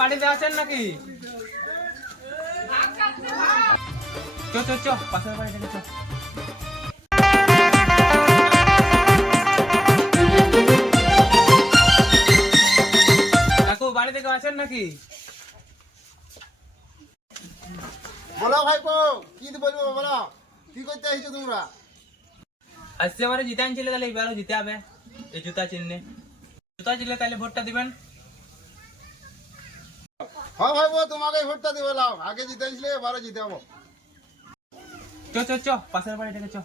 বাড়িতে আছেন নাকি? চ চ চ পাশের বাড়ি থেকে চ। কাকু বাড়ি থেকে আছেন নাকি? বলো ভাইপো, কি বলবো বলো, কি করতে আসছো তোমরা? আসছে এবারে জিতে আনছিলে, তাহলে এবারও জিতে হবে এই জুতা চিহ্নে। জুতা চিনলে তাহলে ভোটটা দিবেন। হ্যাঁ ভাইপো, তোমাকে ভোটটা দিব, লাও আগে জিতে আসলে এবারে জিতে হবো। চ চ চ পাশের বাড়ি থেকে চ।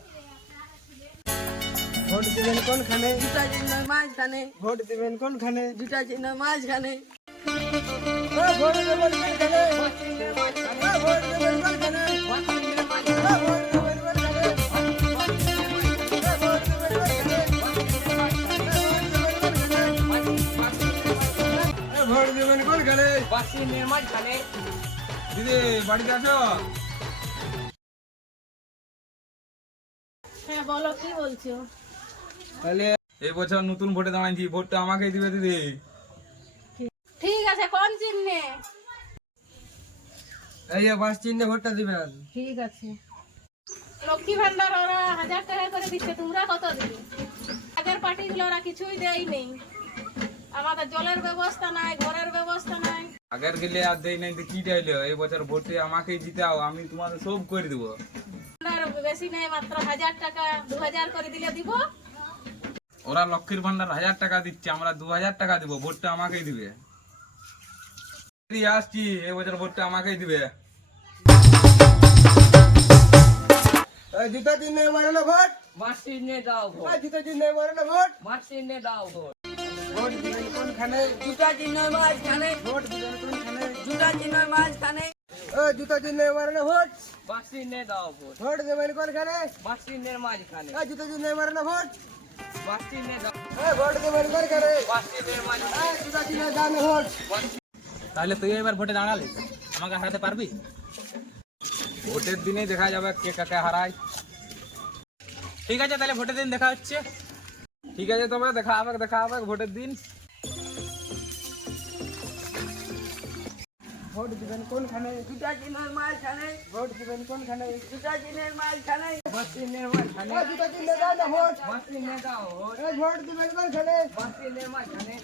ভোট দিবেন কোনখানে? জুতা চিহ্ন মাঝখানে, ভোট দিবেন কোনখানে? জুতা চিহ্ন মাঝখানে, ভোট দেবেন কোনখানে? ভোট দেবেন কোনখানে? ভোট দেবেন কোনখানে? দিদি বাড়িতে আছো? হ্যাঁ বলো কি বলছো? তাহলে এই বছর নতুন ভোটে দাঁড়াইছি, ভোটটা আমাকেই দিবে দিদি। ঠিক আছে, কোন চিহ্নে? এই যে বাস চিহ্নে ভোটটা দিবেন। ঠিক আছে। লক্ষ্মী ভান্ডার ওরা 1000 টাকা করে দিচ্ছে, তোমরা কত দিবে? আগের পার্টিগুলো ওরা কিছুই দেয়নি। আমাদের জলের ব্যবস্থা নাই, ঘরের ব্যবস্থা নাই। আগের গেলে আর দেই নাই তো কি চাইলো? এই বছর ভোটে আমাকেই জিতাও, আমি তোমাদের সব করে দেবো। ভান্ডার বেশি নেই, মাত্র 1000 টাকা, 2000 করে দিলে দিব। ওরা লক্ষ্মীর ভান্ডার 1000 টাকা দিচ্ছে, আমরা 2000 টাকা দিব, ভোটটা আমাকেই দিবে। আসছি, এই বছর ভোটটা আমাকেই দিবে। এই জুতা চিহ্নে মারলো ভোট। মাঠ চিহ্নে দাও ভোট, এই জুতা চিহ্নে মারলো ভোট। মাঠ চিহ্নে দাও ভোট। ভোট দিবেন কোনখানে? জুতা চিহ্ন মাঝখানে, ভোট দিবেন কোনখানে? জুতা চিহ্ন মাঝখানে, এই জুতা চিহ্নে মারলো ভোট। মাঠ চিহ্নে দাও ভোট, ভোট দেবেন কোনখানে? মাঠ চিহ্নের মাঝখানে, এই জুতা চিহ্নে মারলো ভোট। মাঠ চিহ্নে দাও, এই ভোট দেবেন কোনখানে? মাঠ চিহ্নের মাঝখানে। এই জুতা চিহ্নে দান ভোট। তাহলে তুই এবার ভোটে দাঁড়ালি, আমাকে হারাতে পারবি? ভোটের দিনেই দেখা যাবে কে কাকে হারায়। ঠিক আছে, তাহলে ভোটের দিন দেখা হচ্ছে। ঠিক আছে, তবে দেখা হবে ভোটের দিন। ভোট দিবেন কোনখানে? জুতা চিহ্নের মাঝখানে, ভোট দিবেন কোনখানে? জুতা চিহ্নের মাঝখানে, মাঠ চিহ্নের মাঝখানে, এই জুতা চিহ্নে দান ভোট। মাঠ চিহ্নে দাও ভোট, এই ভোট দিবেন কোনখানে? মাঠ চিহ্নের মাঝখানে।